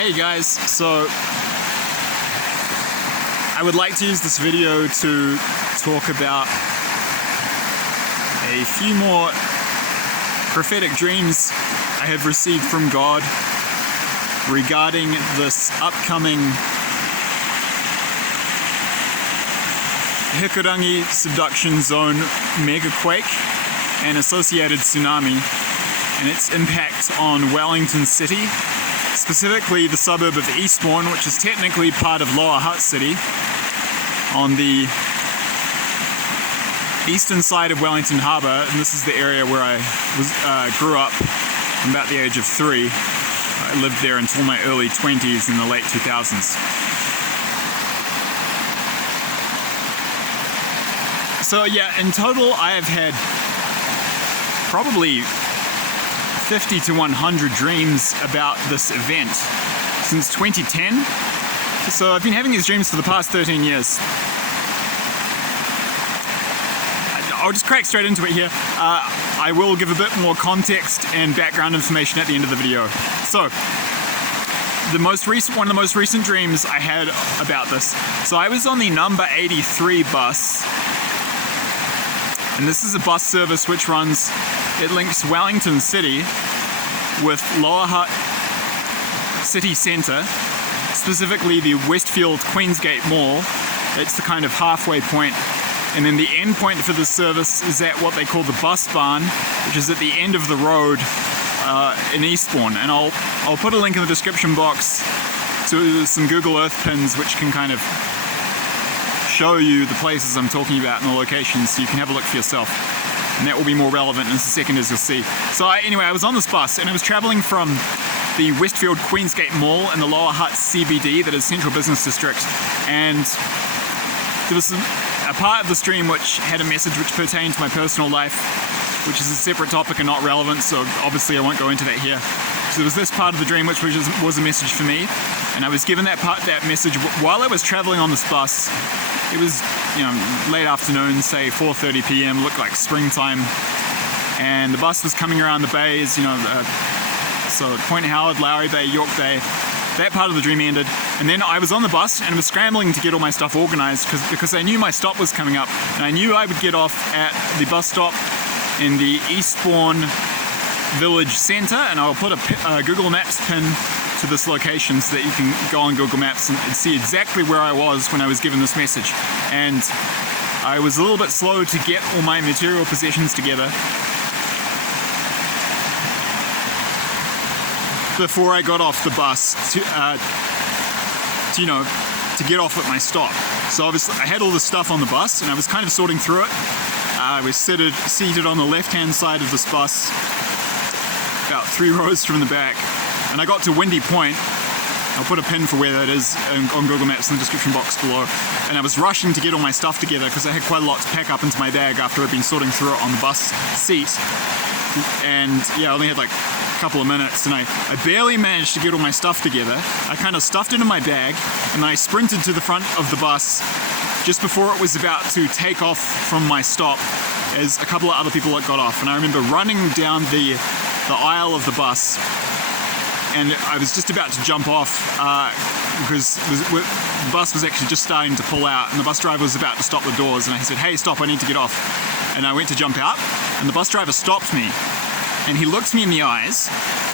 Hey guys, so I would like to use this video to talk about a few more prophetic dreams I have received from God regarding this upcoming Hikurangi subduction zone megaquake and associated tsunami and its impact on Wellington City, specifically the suburb of Eastbourne, which is technically part of Lower Hutt City, on the eastern side of Wellington Harbour, and this is the area where I grew up from about the age of 3. I lived there until my early 20s in the late 2000s. So yeah, in total I have had probably 50 to 100 dreams about this event since 2010. So I've been having these dreams for the past 13 years. I'll just crack straight into it here. I will give a bit more context and background information at the end of the video. So, one of the most recent dreams I had about this. So I was on the number 83 bus, and this is a bus service which it links Wellington City with Lower Hutt City Centre, specifically the Westfield Queensgate Mall. It's the kind of halfway point. And then the end point for this service is at what they call the bus barn, which is at the end of the road in Eastbourne. And I'll put a link in the description box to some Google Earth pins which can kind of show you the places I'm talking about and the locations, so you can have a look for yourself. And that will be more relevant in a second, as you'll see. So anyway, I was on this bus and I was travelling from the Westfield Queensgate Mall in the Lower Hutt CBD, that is Central Business District, and there was a part of the stream which had a message which pertained to my personal life, which is a separate topic and not relevant, so obviously I won't go into that here. So there was this part of the dream which was a message for me, and I was given that message while I was travelling on this bus. It was, late afternoon, say 4:30 p.m, looked like springtime, and the bus was coming around the bays, so Point Howard, Lowry Bay, York Bay. That part of the dream ended, and then I was on the bus and was scrambling to get all my stuff organised because I knew my stop was coming up, and I knew I would get off at the bus stop in the Eastbourne Village Centre, and I'll put a Google Maps pin to this location so that you can go on Google Maps and see exactly where I was when I was given this message. And I was a little bit slow to get all my material possessions together before I got off the bus to get off at my stop. So obviously I had all this stuff on the bus and I was kind of sorting through it. I was seated on the left-hand side of this bus, about 3 rows from the back, and I got to Windy Point. I'll put a pin for where that is on Google Maps in the description box below. And I was rushing to get all my stuff together because I had quite a lot to pack up into my bag after I'd been sorting through it on the bus seat. And yeah, I only had like a couple of minutes, and I barely managed to get all my stuff together. I kind of stuffed it in my bag, and then I sprinted to the front of the bus just before it was about to take off from my stop as a couple of other people had got off. And I remember running down the aisle of the bus, and I was just about to jump off because the bus was actually just starting to pull out, and the bus driver was about to stop the doors, and I said, "Hey, stop, I need to get off." And I went to jump out, and the bus driver stopped me, and he looked me in the eyes,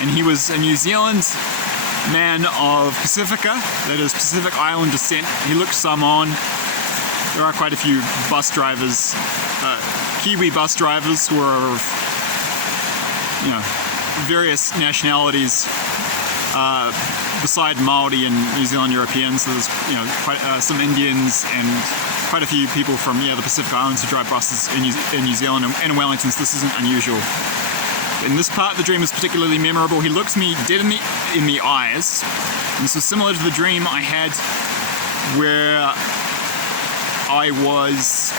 and he was a New Zealand man of Pacifica, that is Pacific Island descent. He looked Samoan. There are quite a few bus drivers, Kiwi bus drivers who are of, various nationalities beside Maori and New Zealand Europeans. So there's quite some Indians and quite a few people from the Pacific Islands who drive buses in New Zealand and in Wellington, so this isn't unusual. In this part of the dream is particularly memorable. He looks me dead in the eyes, and this was similar to the dream I had where I was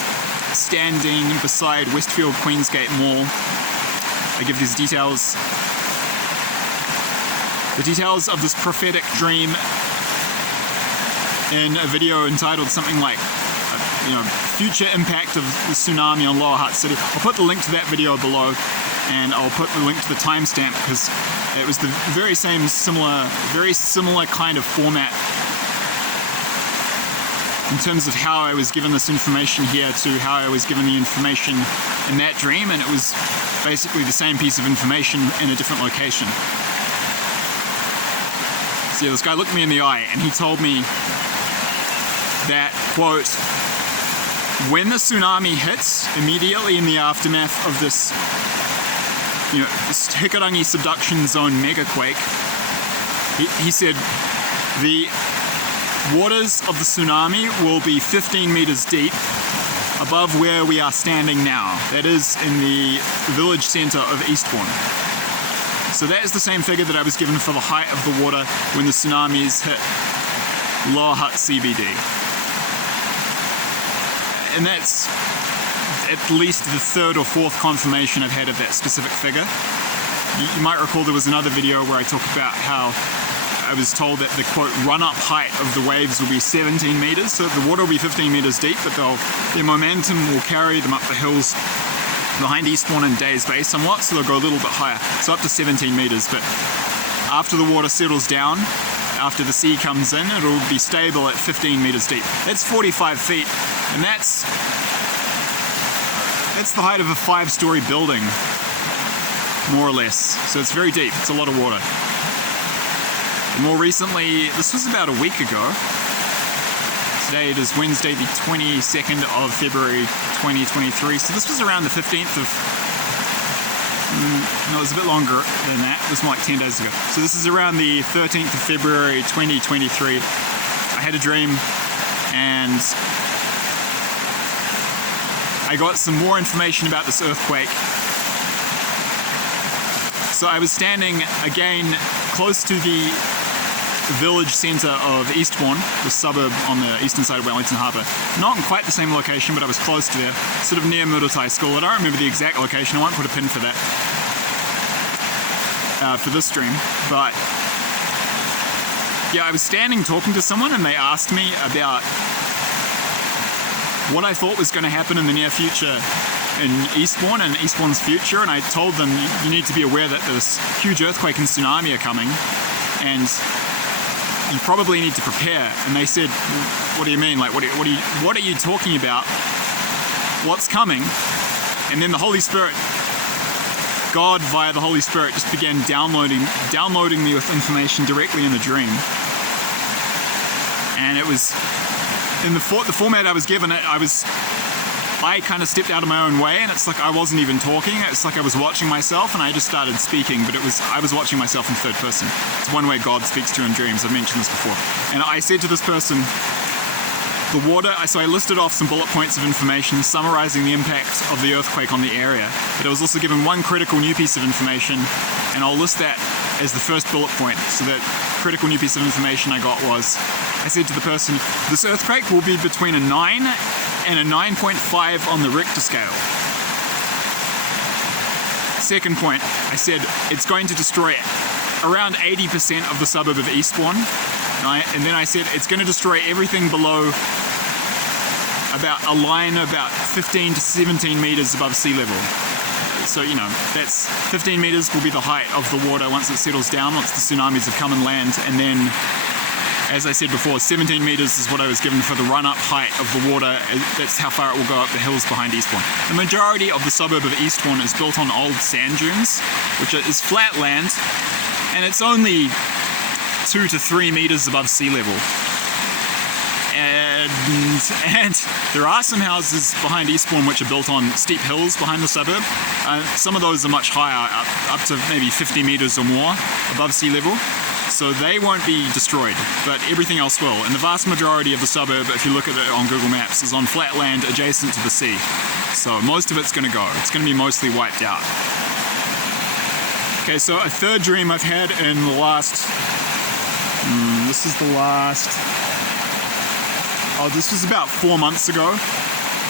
standing beside Westfield Queensgate Mall. I give these details. The details of this prophetic dream in a video entitled something like, future impact of the tsunami on Lower Hutt City. I'll put the link to that video below, and I'll put the link to the timestamp because It was the very similar kind of format in terms of how I was given this information here to how I was given the information in that dream, and it was basically the same piece of information in a different location. So yeah, this guy looked me in the eye and he told me that, quote, when the tsunami hits, immediately in the aftermath of this, this Hikarangi subduction zone megaquake, he said the waters of the tsunami will be 15 meters deep above where we are standing now. That is in the village centre of Eastbourne. So that is the same figure that I was given for the height of the water when the tsunamis hit Lower Hutt CBD. And that's at least the third or fourth confirmation I've had of that specific figure. You might recall there was another video where I talked about how I was told that the, quote, run-up height of the waves will be 17 meters, so the water will be 15 meters deep, but their momentum will carry them up the hills behind Eastbourne and Days Bay somewhat, so they'll go a little bit higher, so up to 17 meters. But after the water settles down, after the sea comes in, it'll be stable at 15 meters deep. That's 45 feet, and that's the height of a 5-story building, more or less. So it's very deep, it's a lot of water. More recently, this was about a week ago. Today it is Wednesday the 22nd of February 2023, so this was around the 15th of... no, it was a bit longer than that. It was more like 10 days ago. So this is around the 13th of February 2023. I had a dream and I got some more information about this earthquake. So I was standing again close to the village centre of Eastbourne, the suburb on the eastern side of Wellington Harbour. Not in quite the same location, but I was close to there, sort of near Muritai school. I don't remember the exact location, I won't put a pin for that, for this stream, but yeah, I was standing talking to someone and they asked me about what I thought was going to happen in the near future in Eastbourne and Eastbourne's future, and I told them you need to be aware that this huge earthquake and tsunami are coming, and you probably need to prepare. And they said, what do you mean? Like, what are you talking about? What's coming? And then the Holy Spirit, God via the Holy Spirit, just began downloading me with information directly in the dream. And it was in the format I was given. I kind of stepped out of my own way, and it's like I wasn't even talking. It's like I was watching myself and I just started speaking, but I was watching myself in third person. It's one way God speaks to you in dreams. I've mentioned this before. And I said to this person, the water, so I listed off some bullet points of information summarizing the impact of the earthquake on the area, but I was also given one critical new piece of information, and I'll list that as the first bullet point. So that critical new piece of information I got was, I said to the person, this earthquake will be between a 9 and a 9.5 on the Richter scale. Second point, I said it's going to destroy around 80% of the suburb of Eastbourne. And then I said it's going to destroy everything below about a line about 15 to 17 meters above sea level. So, that's 15 meters will be the height of the water once it settles down, once the tsunamis have come and land, and then, as I said before, 17 meters is what I was given for the run-up height of the water. That's how far it will go up the hills behind Eastbourne. The majority of the suburb of Eastbourne is built on old sand dunes, which is flat land, and it's only 2 to 3 meters above sea level. And there are some houses behind Eastbourne which are built on steep hills behind the suburb. Some of those are much higher, up to maybe 50 meters or more above sea level. So they won't be destroyed, but everything else will. And the vast majority of the suburb, if you look at it on Google Maps, is on flat land adjacent to the sea. So most of it's going to go. It's going to be mostly wiped out. Okay, so a third dream I've had in the last... this is the last... this was about 4 months ago.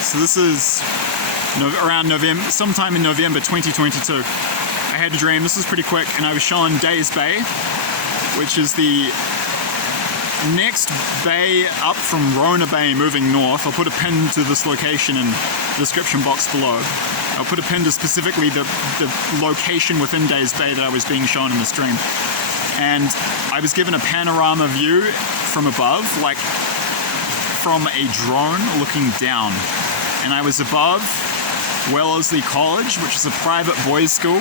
So this is around November, sometime in November 2022. I had a dream, this was pretty quick, and I was shown Days Bay, which is the next bay up from Rona Bay moving north, I'll put a pin to this location in the description box below. I'll put a pin to specifically the location within Days Bay that I was being shown in the stream. And I was given a panorama view from above, like from a drone looking down. And I was above Wellesley College, which is a private boys' school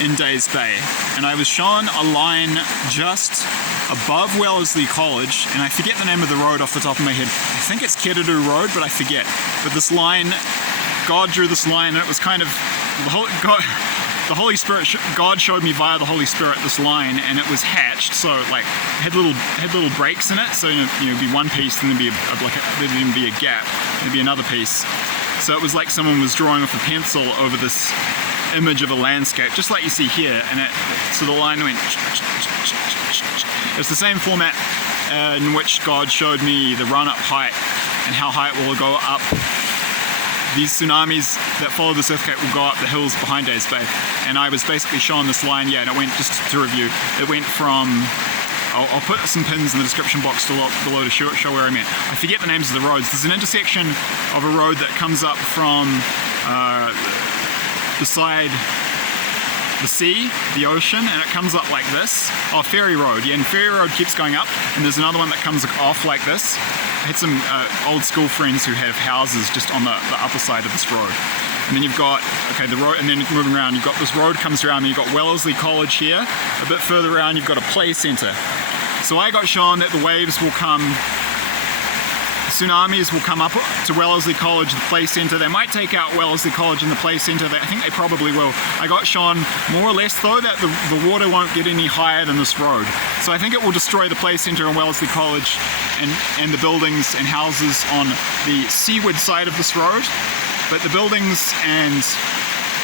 in Days Bay. And I was shown a line just above Wellesley College, and I forget the name of the road off the top of my head. I think it's Kedadu Road, but I forget. But this line, God drew this line, and it was kind of the Holy Spirit, God showed me via the Holy Spirit this line, and it was hatched, so like had little breaks in it. So it'd be one piece, and there'd be there'd be a gap, there'd be another piece. So it was like someone was drawing with a pencil over this image of a landscape, just like you see here. And so the line went. It's the same format in which God showed me the run-up height and how high it will go up. These tsunamis that follow this earthquake will go up the hills behind Days Bay. And I was basically shown this line, yeah, and it went, just to review, it went from, I'll put some pins in the description box below to show where I meant. I forget the names of the roads. There's an intersection of a road that comes up from beside the sea, the ocean, and it comes up like this. Oh, Ferry Road, yeah, and Ferry Road keeps going up, and there's another one that comes off like this. I had some old school friends who have houses just on the upper side of this road. And then you've got, okay, the road, and then moving around, you've got this road comes around, and you've got Wellesley College here. A bit further around, you've got a play centre. So I got shown that the waves will come, tsunamis will come up to Wellesley College, the play centre. They might take out Wellesley College and the play centre. I think they probably will. I got shown more or less though that the water won't get any higher than this road. So I think it will destroy the play centre and Wellesley College and the buildings and houses on the seaward side of this road. But the buildings and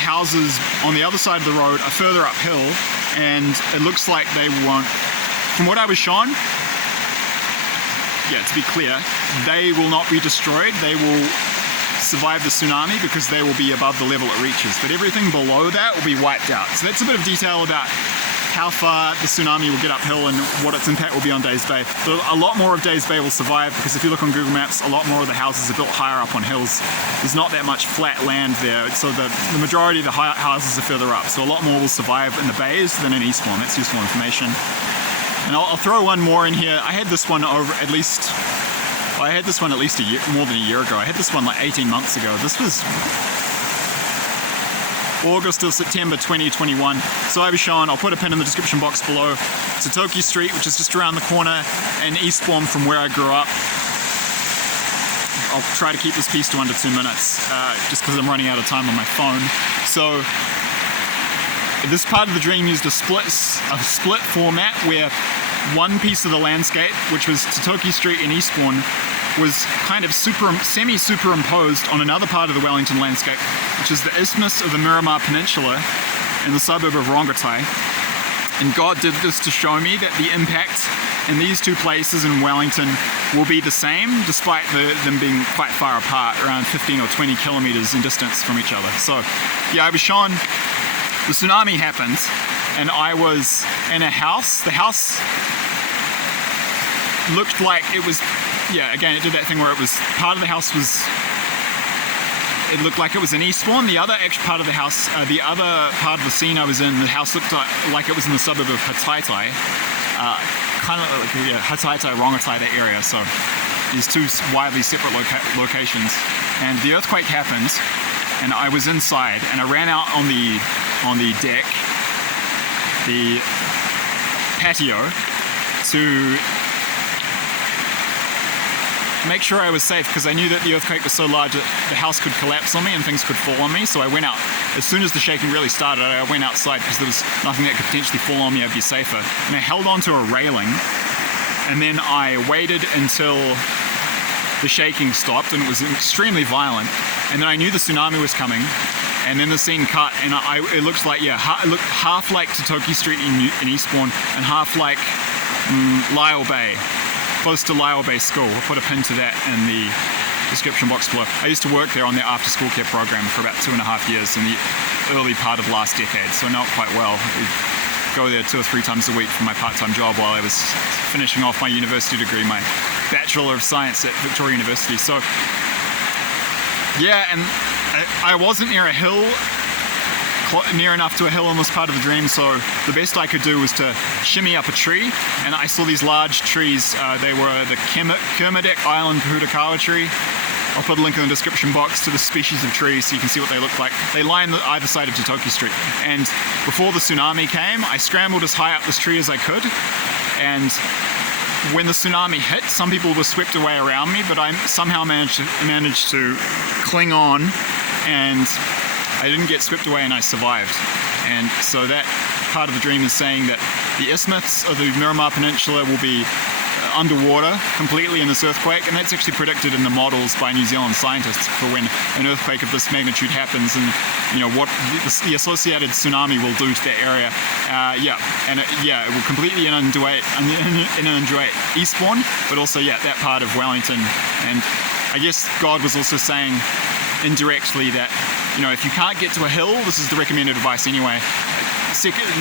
houses on the other side of the road are further uphill, and it looks like they won't. From what I was shown, yeah, to be clear, they will not be destroyed. They will survive the tsunami because they will be above the level it reaches. But everything below that will be wiped out. So that's a bit of detail about how far the tsunami will get uphill and what its impact will be on Days Bay. But a lot more of Days Bay will survive because if you look on Google Maps, a lot more of the houses are built higher up on hills. There's not that much flat land there, so the majority of the houses are further up. So a lot more will survive in the bays than in Eastbourne. That's useful information. And I'll throw one more in here. I had this one more than a year ago. I had this one like 18 months ago. This was August or September 2021. So I was shown, I'll put a pin in the description box below, Satoki Street, which is just around the corner in Eastbourne from where I grew up. I'll try to keep this piece to under 2 minutes, just because I'm running out of time on my phone. So this part of the dream used a split format where one piece of the landscape, which was Satoki Street in Eastbourne, was kind of semi-superimposed on another part of the Wellington landscape, which is the isthmus of the Muritai Peninsula in the suburb of Rongotai. And God did this to show me that the impact in these two places in Wellington will be the same, despite them being quite far apart, around 15 or 20 kilometers in distance from each other. So yeah, I was shown the tsunami happened, and I was in a house. The house looked like it was, yeah, again, it did that thing where it was, part of the house was, it looked like it was in Eastbourne. The other actual part of the house, the other part of the scene I was in, the house looked like it was in the suburb of Hataitai. Kind of like, yeah, Hataitai, Rongotai, that area. So these two widely separate locations. And the earthquake happened, and I was inside, and I ran out on the deck, the patio, to make sure I was safe, because I knew that the earthquake was so large that the house could collapse on me and things could fall on me. So I went out. As soon as the shaking really started, I went outside because there was nothing that could potentially fall on me. I'd be safer. And I held onto a railing, and then I waited until the shaking stopped, and it was extremely violent. And then I knew the tsunami was coming, and then the scene cut, and it looked like, yeah, it looked half like Satoki Street in Eastbourne and half like Lyall Bay, close to Lyall Bay School. I'll put a pin to that in the description box below. I used to work there on their after school care program for about 2.5 years in the early part of last decade, so I know it quite well. go there 2 or 3 times a week for my part-time job while I was finishing off my university degree, my Bachelor of Science at Victoria University. So yeah, and I wasn't near a hill, near enough to a hill in this part of the dream, so the best I could do was to shimmy up a tree, and I saw these large trees. They were the Kermadec Island Purakawa tree. I'll put a link in the description box to the species of trees so you can see what they look like. They lie on either side of Titoki Street. And before the tsunami came, I scrambled as high up this tree as I could. And when the tsunami hit, some people were swept away around me, but I somehow managed to cling on, and I didn't get swept away, and I survived. And so that part of the dream is saying that the isthmus of the Miramar Peninsula will be underwater completely in this earthquake, and that's actually predicted in the models by New Zealand scientists for when an earthquake of this magnitude happens, and what the associated tsunami will do to that area. It will completely inundate Eastbourne, but also that part of Wellington. And I guess God was also saying indirectly that if you can't get to a hill, this is the recommended advice anyway.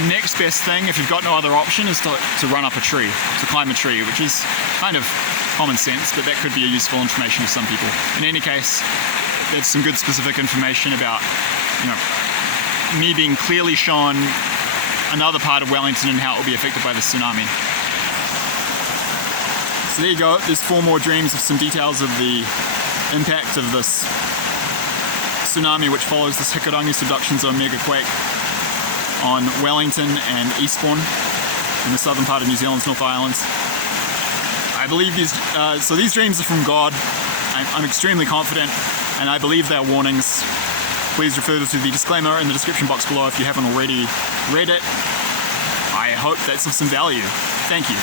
Next best thing, if you've got no other option, is to run up a tree, to climb a tree, which is kind of common sense, but that could be a useful information to some people. In any case, there's some good specific information about, me being clearly shown another part of Wellington and how it will be affected by the tsunami. So there you go, there's 4 more dreams of some details of the impact of this tsunami which follows this Hikurangi subduction zone megaquake on Wellington and Eastbourne in the southern part of New Zealand's North Islands. I believe these dreams are from God. I'm extremely confident, and I believe they're warnings. Please refer to the disclaimer in the description box below if you haven't already read it. I hope that's of some value. Thank you.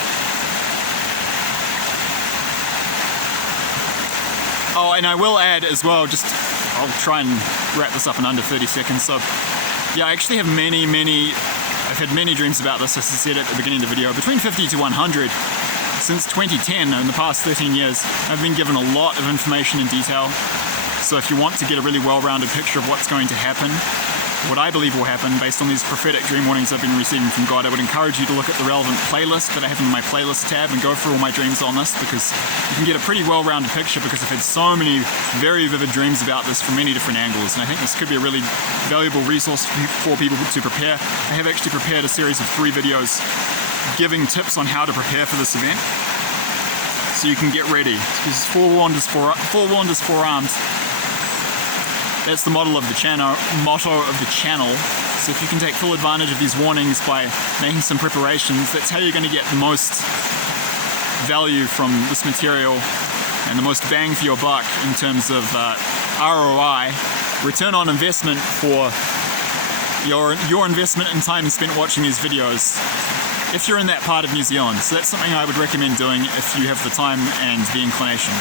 Oh, and I will add as well, I'll try and wrap this up in under 30 seconds. So yeah, I actually have I've had many dreams about this, as I said at the beginning of the video, between 50 to 100. Since 2010, in the past 13 years, I've been given a lot of information in detail. So if you want to get a really well-rounded picture of what's going to happen, what I believe will happen based on these prophetic dream warnings I've been receiving from God, I would encourage you to look at the relevant playlist that I have in my playlist tab and go through all my dreams on this, because you can get a pretty well-rounded picture, because I've had so many very vivid dreams about this from many different angles, and I think this could be a really valuable resource for people to prepare. I have actually prepared a series of 3 videos giving tips on how to prepare for this event, so you can get ready, because forewarned is forearmed. That's the motto of the channel. So if you can take full advantage of these warnings by making some preparations, that's how you're going to get the most value from this material and the most bang for your buck in terms of ROI, return on investment for your investment and time spent watching these videos, if you're in that part of New Zealand. So that's something I would recommend doing if you have the time and the inclination.